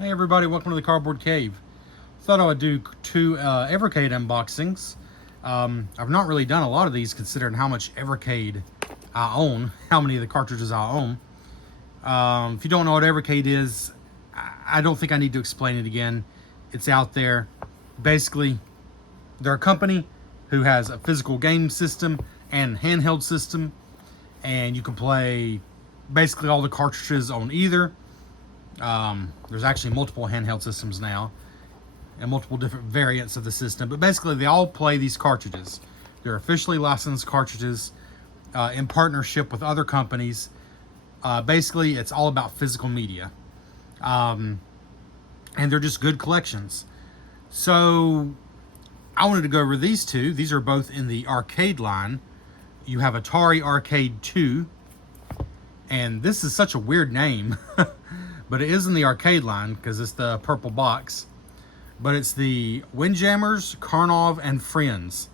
Hey everybody, welcome to the Cardboard Cave. Thought I would do two Evercade unboxings. I've not really done a lot of these considering how much Evercade I own, how many of the cartridges I own. If you don't know what Evercade is, I don't think I need to explain it again. It's out there. Basically, they're a company who has a physical game system and handheld system, and you can play basically all the cartridges on either. There's actually multiple handheld systems now and multiple different variants of the system, but basically they all play these cartridges. They're officially licensed cartridges in partnership with other companies. Basically, it's all about physical media, and they're just good collections. So I wanted to go over these two. These are both in the arcade line. You have Atari Arcade 2, and this is such a weird name. But it is in the arcade line because it's the purple box. But it's the Windjammers, Karnov, and Friends,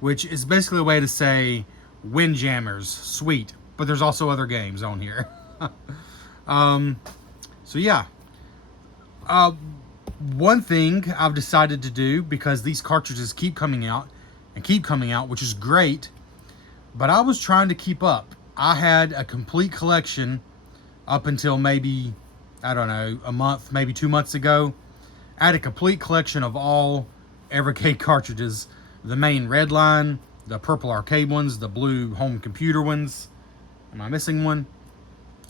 which is basically a way to say Windjammers, sweet. But there's also other games on here. So yeah. One thing I've decided to do, because these cartridges keep coming out, which is great, but I was trying to keep up. I had a complete collection up until maybe, I don't know, a month, maybe 2 months ago. I had a complete collection of all Evercade cartridges. The main red line, the purple arcade ones, the blue home computer ones. Am I missing one?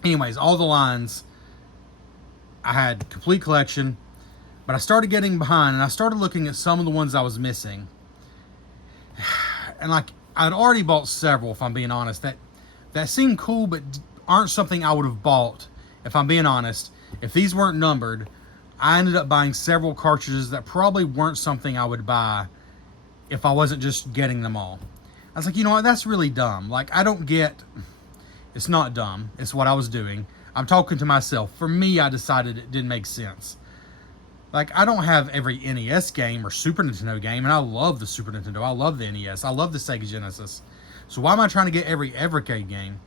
Anyways, all the lines, I had complete collection. But I started getting behind, and I started looking at some of the ones I was missing. And like, I'd already bought several, if I'm being honest, that seemed cool, but aren't something I would have bought, if I'm being honest. If these weren't numbered, I ended up buying several cartridges that probably weren't something I would buy if I wasn't just getting them all. I was like, you know what, that's really dumb. Like, I don't get, it's not dumb, it's what I was doing. I'm talking to myself. For me, I decided it didn't make sense. Like, I don't have every NES game or Super Nintendo game, and I love the Super Nintendo, I love the NES, I love the Sega Genesis. So why am I trying to get every Evercade game?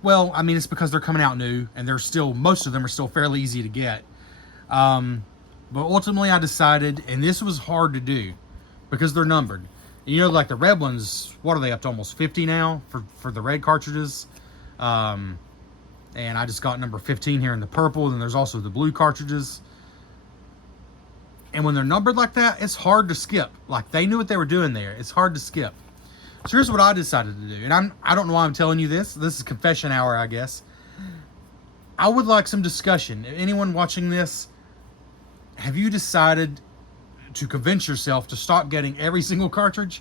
Well, I mean, it's because they're coming out new, and they're still, most of them are still fairly easy to get. But ultimately I decided, and this was hard to do, because they're numbered. You know, like the red ones, what are they, up to almost 50 now for the red cartridges? And I just got number 15 here in the purple, and then there's also the blue cartridges. And when they're numbered like that, it's hard to skip. Like, they knew what they were doing there. It's hard to skip. So here's what I decided to do. And I don't know why I'm telling you this. This is confession hour, I guess. I would like some discussion. Anyone watching this, have you decided to convince yourself to stop getting every single cartridge?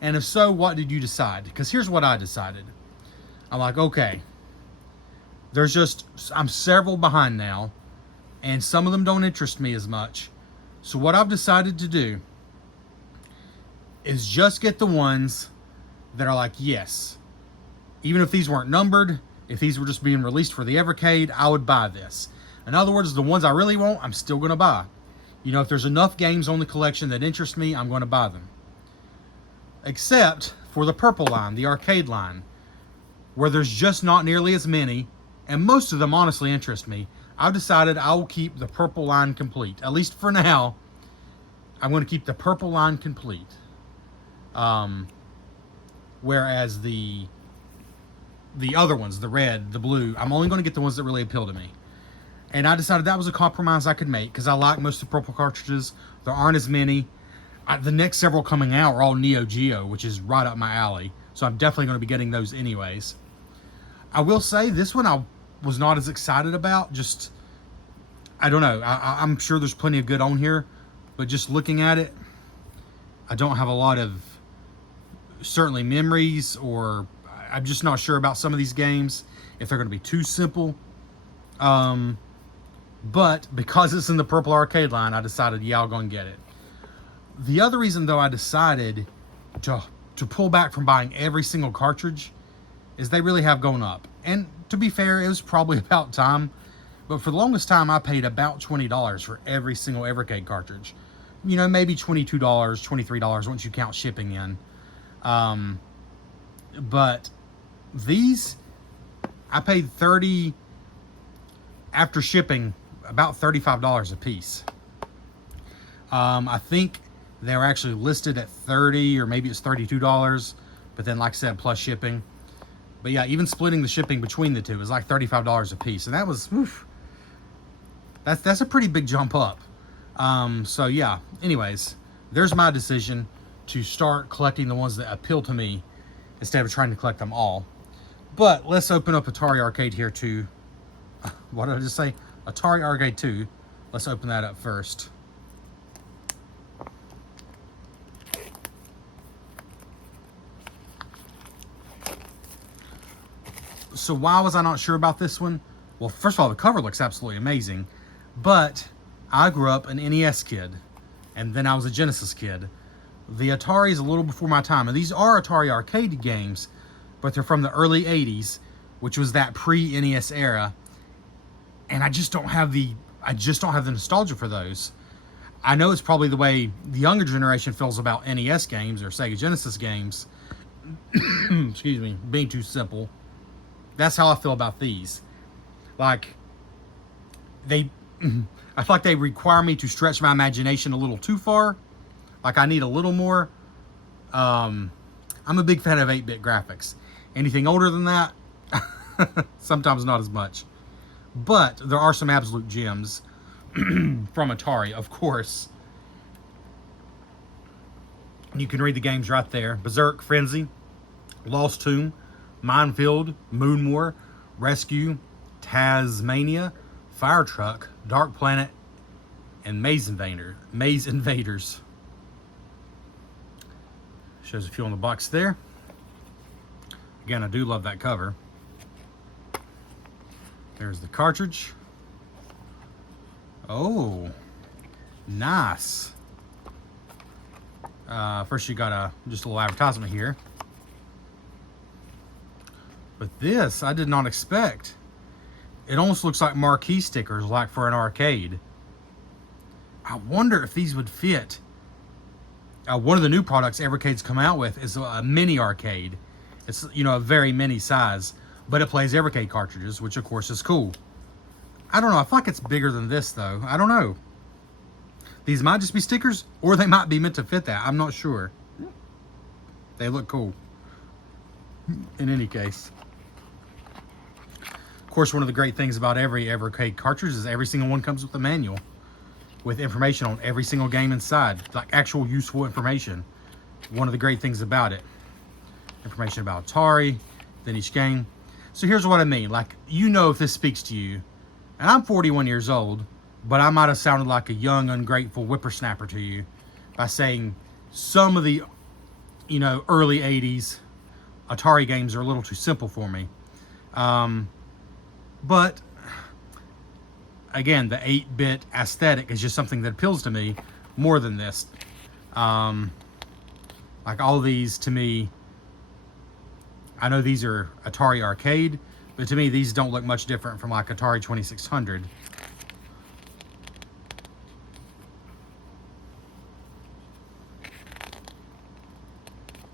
And if so, what did you decide? Because here's what I decided. I'm like, okay, I'm several behind now, and some of them don't interest me as much. So what I've decided to do is just get the ones that are like, yes, even if these weren't numbered, if these were just being released for the Evercade, I would buy this. In other words, the ones I really want, I'm still going to buy. You know, if there's enough games on the collection that interest me, I'm going to buy them. Except for the purple line, the arcade line, where there's just not nearly as many, and most of them honestly interest me. I've decided I will keep the purple line complete. At least for now, I'm going to keep the purple line complete. Whereas the other ones, the red, the blue, I'm only going to get the ones that really appeal to me. And I decided that was a compromise I could make, because I like most of the purple cartridges. There aren't as many. The next several coming out are all Neo Geo, which is right up my alley. So I'm definitely going to be getting those anyways. I will say, this one I was not as excited about. Just, I don't know. I'm sure there's plenty of good on here, but just looking at it, I don't have a lot of, certainly, memories, or I'm just not sure about some of these games, if they're going to be too simple. But because it's in the purple arcade line, I decided, yeah, I'll go and get it. The other reason, though, I decided to pull back from buying every single cartridge is they really have gone up. And to be fair, it was probably about time. But for the longest time, I paid about $20 for every single Evercade cartridge. You know, maybe $22, $23 once you count shipping in. But these, I paid $30 after shipping about $35 a piece. I think they were actually listed at $30 or maybe it's $32, but then like I said, plus shipping. But yeah, even splitting the shipping between the two is like $35 a piece, and that was, oof, that's a pretty big jump up. So yeah, anyways, there's my decision to start collecting the ones that appeal to me instead of trying to collect them all. But let's open up Atari Arcade here too. What did I just say? Atari Arcade 2. Let's open that up first. So why was I not sure about this one? Well, first of all, the cover looks absolutely amazing, but I grew up an NES kid, and then I was a Genesis kid. The Atari is a little before my time, and these are Atari Arcade games, but they're from the early 80s, which was that pre-NES era, and I just don't have the nostalgia for those. I know it's probably the way the younger generation feels about NES games or Sega Genesis games. Excuse me, being too simple. That's how I feel about these. Like, I feel like they require me to stretch my imagination a little too far. Like, I need a little more. I'm a big fan of 8-bit graphics. Anything older than that, sometimes not as much. But there are some absolute gems from Atari, of course. You can read the games right there. Berserk, Frenzy, Lost Tomb, Minefield, Moon War, Rescue, Tasmania, Fire Truck, Dark Planet, and Maze Invaders. Shows a few on the box there. Again, I do love that cover. There's the cartridge. Oh, nice. First you got just a little advertisement here. But this, I did not expect. It almost looks like marquee stickers, like for an arcade. I wonder if these would fit. One of the new products Evercade's come out with is a mini arcade. It's, a very mini size, but it plays Evercade cartridges, which of course is cool. I don't know, I feel like it's bigger than this though. I don't know. These might just be stickers, or they might be meant to fit that. I'm not sure. They look cool. In any case. Of course, one of the great things about every Evercade cartridge is every single one comes with a manual with information on every single game inside, like actual useful information. One of the great things about it. Information about Atari, then each game. So here's what I mean. Like, if this speaks to you. And I'm 41 years old, but I might have sounded like a young, ungrateful whippersnapper to you by saying some of the, early 80s Atari games are a little too simple for me. But again, the 8-bit aesthetic is just something that appeals to me more than this. Like all these, to me, I know these are Atari Arcade, but to me these don't look much different from like Atari 2600.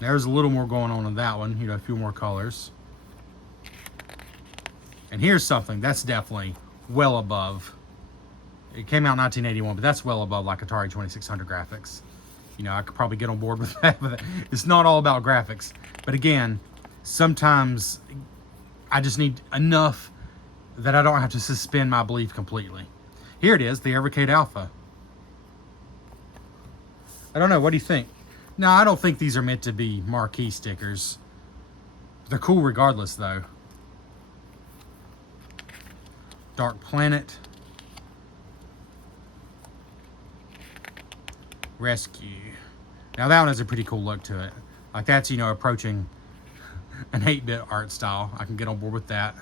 There's a little more going on in that one, a few more colors. And here's something that's definitely well above. It came out in 1981, but that's well above like Atari 2600 graphics. I could probably get on board with that, but it's not all about graphics. But again, sometimes I just need enough that I don't have to suspend my belief completely. Here it is, the Evercade Alpha. I don't know, what do you think? No, I don't think these are meant to be marquee stickers. They're cool regardless, though. Dark Planet. Rescue. Now that one has a pretty cool look to it. Like that's, approaching an 8-bit art style. I can get on board with that.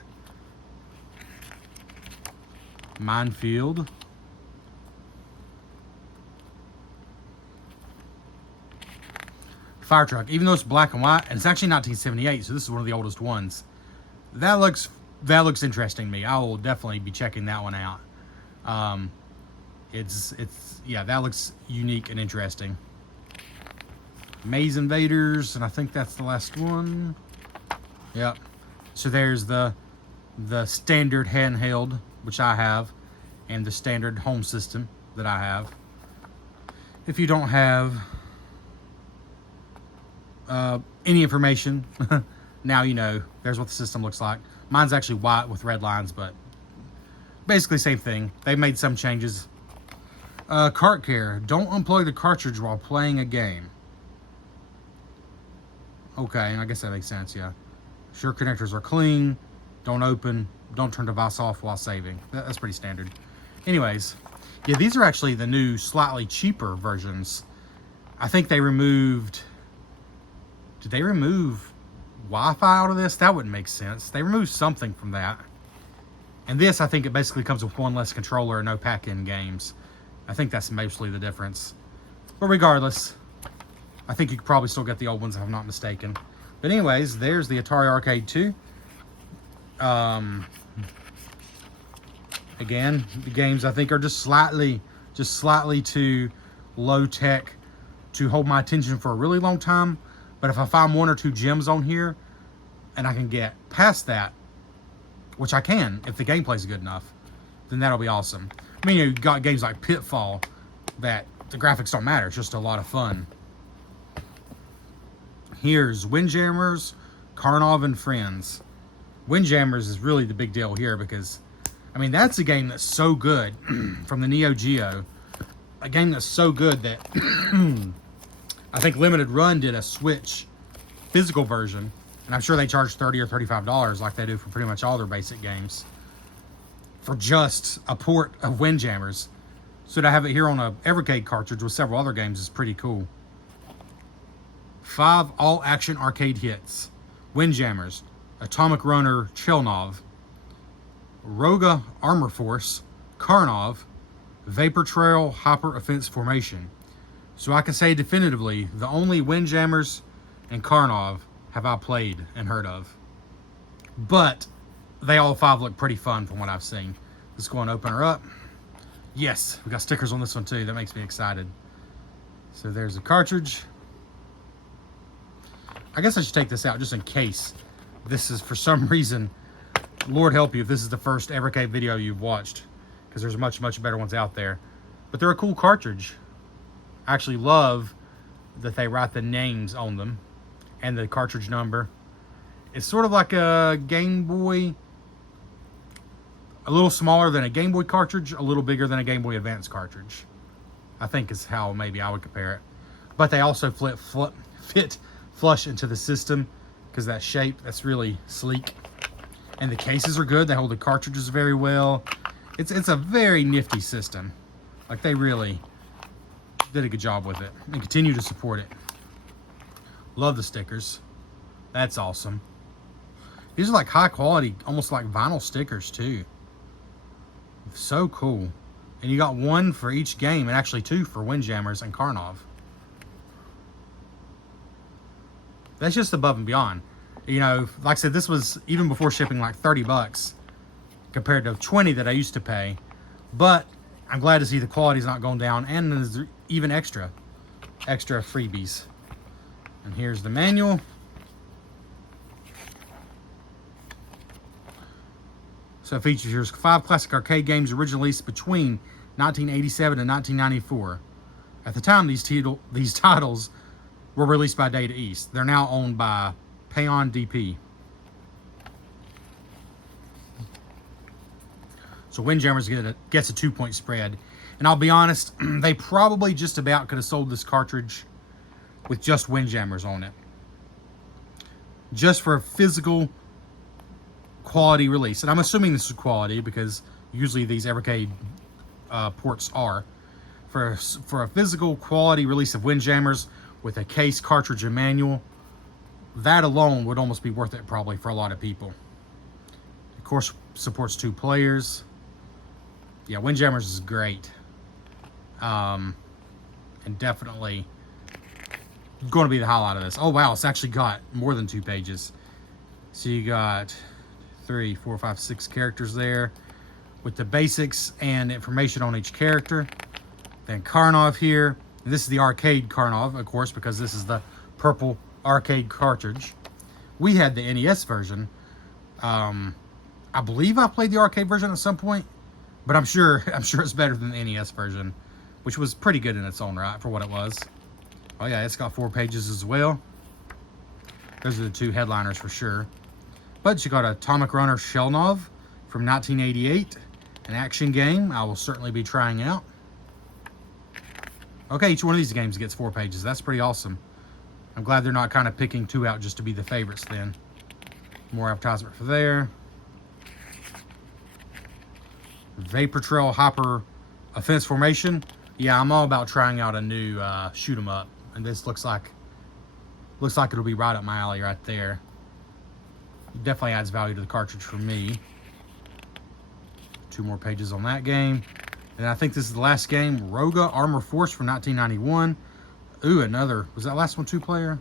Minefield. Fire Truck. Even though it's black and white, and it's actually 1978, so this is one of the oldest ones. That looks interesting to me. I will definitely be checking that one out. Yeah, that looks unique and interesting. Maze Invaders, and I think that's the last one. Yep. So there's the standard handheld, which I have, and the standard home system that I have. If you don't have any information, now you know. There's what the system looks like. Mine's actually white with red lines, but basically same thing. They made some changes. Cart care. Don't unplug the cartridge while playing a game. Okay, I guess that makes sense, yeah. Sure connectors are clean. Don't open. Don't turn device off while saving. That's pretty standard. Anyways, yeah, these are actually the new, slightly cheaper versions. I think they removed... Did they remove Wi-Fi out of this? That wouldn't make sense. They removed something from that. And this, I think it basically comes with one less controller and no pack-in games. I think that's mostly the difference. But regardless, I think you could probably still get the old ones if I'm not mistaken. But anyways, there's the Atari Arcade 2. Again, the games I think are just slightly too low tech to hold my attention for a really long time. But if I find one or two gems on here and I can get past that, which I can if the gameplay's good enough, then that'll be awesome. I mean, you got games like Pitfall that the graphics don't matter. It's just a lot of fun. Here's Windjammers, Karnov, and Friends. Windjammers is really the big deal here because, I mean, that's a game that's so good from the Neo Geo. A game that's so good that I think Limited Run did a Switch physical version, and I'm sure they charge $30 or $35 like they do for pretty much all their basic games for just a port of Windjammers. So to have it here on a Evercade cartridge with several other games is pretty cool. 5 all-action arcade hits. Windjammers, Atomic Runner Chelnov, Roga Armor Force, Karnov, Vapor Trail Hyper Offense Formation. So I can say definitively, the only Windjammers and Karnov have I played and heard of. But they all 5 look pretty fun from what I've seen. Let's go and open her up. Yes, we got stickers on this one too. That makes me excited. So there's the cartridge. I guess I should take this out just in case this is, for some reason, Lord help you if this is the first Evercade video you've watched, because there's much better ones out there. But they're a cool cartridge. I actually love that they write the names on them and the cartridge number. It's sort of like a Game Boy, a little smaller than a Game Boy cartridge, a little bigger than a Game Boy Advance cartridge. I think is how maybe I would compare it. But they also fit flush into the system because that shape, that's really sleek. And the cases are good. They hold the cartridges very well. It's a very nifty system. Like, they really did a good job with it and continue to support it. Love the stickers. That's awesome. These are like high quality, almost like vinyl stickers too. So cool. And you got 1 for each game, and actually 2 for Windjammers and Karnov. That's just above and beyond. You know, like I said, this was even before shipping like 30 bucks compared to 20 that I used to pay. But I'm glad to see the quality's not going down, and there's even extra freebies. And here's the manual. So it features here's 5 classic arcade games originally released between 1987 and 1994. At the time, these titles were released by Data East. They're now owned by Payon DP. So Windjammers gets a 2-point spread. And I'll be honest, they probably just about could have sold this cartridge with just Windjammers on it. Just for a physical quality release. And I'm assuming this is quality because usually these Evercade ports are. For a physical quality release of Windjammers with a case, cartridge, and manual, that alone would almost be worth it probably for a lot of people. Of course, supports 2 players. Yeah, Windjammers is great. And definitely going to be the highlight of this. Oh wow, it's actually got more than 2 pages. So you got 3, 4, 5, 6 characters there with the basics and information on each character. Then Karnov here. And this is the arcade Karnov, of course, because this is the purple arcade cartridge. We had the NES version. I believe I played the arcade version at some point, But I'm sure it's better than the NES version, which was pretty good in its own right for what it was. Oh yeah, it's got 4 pages as well. Those are the 2 headliners for sure. But you got Atomic Runner Shellnov from 1988, an action game I will certainly be trying out. Okay, each one of these games gets 4 pages. That's pretty awesome. I'm glad they're not kind of picking 2 out just to be the favorites then. More advertisement for there. Vapor Trail Hyper Offense Formation. Yeah, I'm all about trying out a new shoot 'em up, and this looks like it'll be right up my alley right there. It definitely adds value to the cartridge for me. 2 more pages on that game. And I think this is the last game, Roga Armor Force from 1991. Ooh, another. Was that last one 2-player?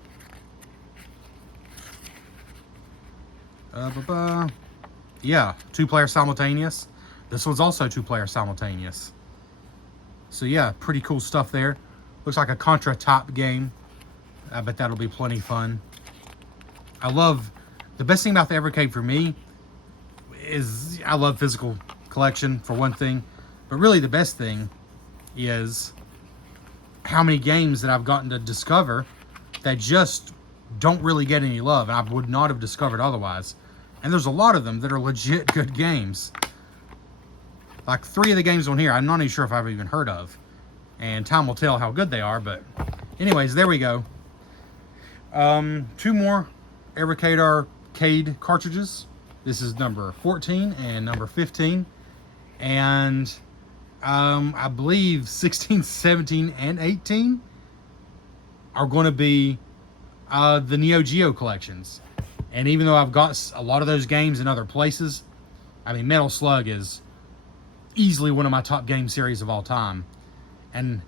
Yeah, 2-player simultaneous. This one's also 2-player simultaneous. So yeah, pretty cool stuff there. Looks like a Contra type game. I bet that'll be plenty fun. The best thing about the Evercade for me is I love physical collection for one thing, but really the best thing is how many games that I've gotten to discover that just don't really get any love and I would not have discovered otherwise. And there's a lot of them that are legit good games. Like 3 of the games on here, I'm not even sure if I've even heard of. And time will tell how good they are, but anyways, there we go. 2 more Evercade arcade cartridges. This is number 14 and number 15. And I believe 16, 17, and 18 are going to be the Neo Geo collections. And even though I've got a lot of those games in other places, I mean, Metal Slug is easily one of my top game series of all time. And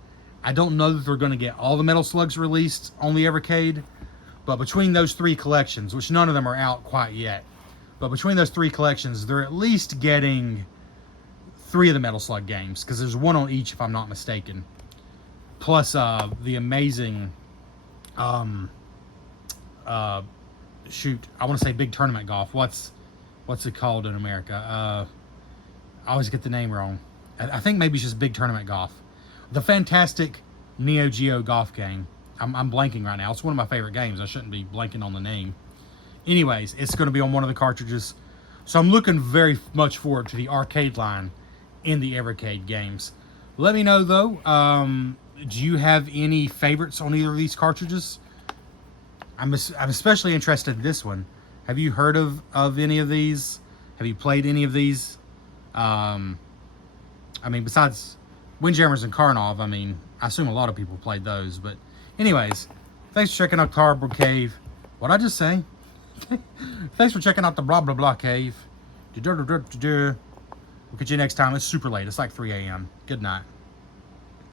I don't know that they're going to get all the Metal Slugs released on the Evercade, but between those 3 collections, which none of them are out quite yet, but between those 3 collections, they're at least getting 3 of the Metal Slug games, because there's 1 on each if I'm not mistaken. Plus the amazing, shoot, I want to say Big Tournament Golf. What's it called in America? I always get the name wrong. I think maybe it's just Big Tournament Golf. The fantastic Neo Geo golf game. I'm blanking right now. It's one of my favorite games. I shouldn't be blanking on the name. Anyways, it's going to be on one of the cartridges. So I'm looking very much forward to the arcade line in the Evercade games. Let me know, though, do you have any favorites on either of these cartridges? I'm especially interested in this one. Have you heard of any of these? Have you played any of these? I mean, besides Windjammers and Karnov, I mean, I assume a lot of people played those. But anyways, thanks for checking out Cardboard Cave. What'd I just say? Thanks for checking out the blah blah blah cave. We'll catch you next time. It's super late. It's like 3 a.m. Good night.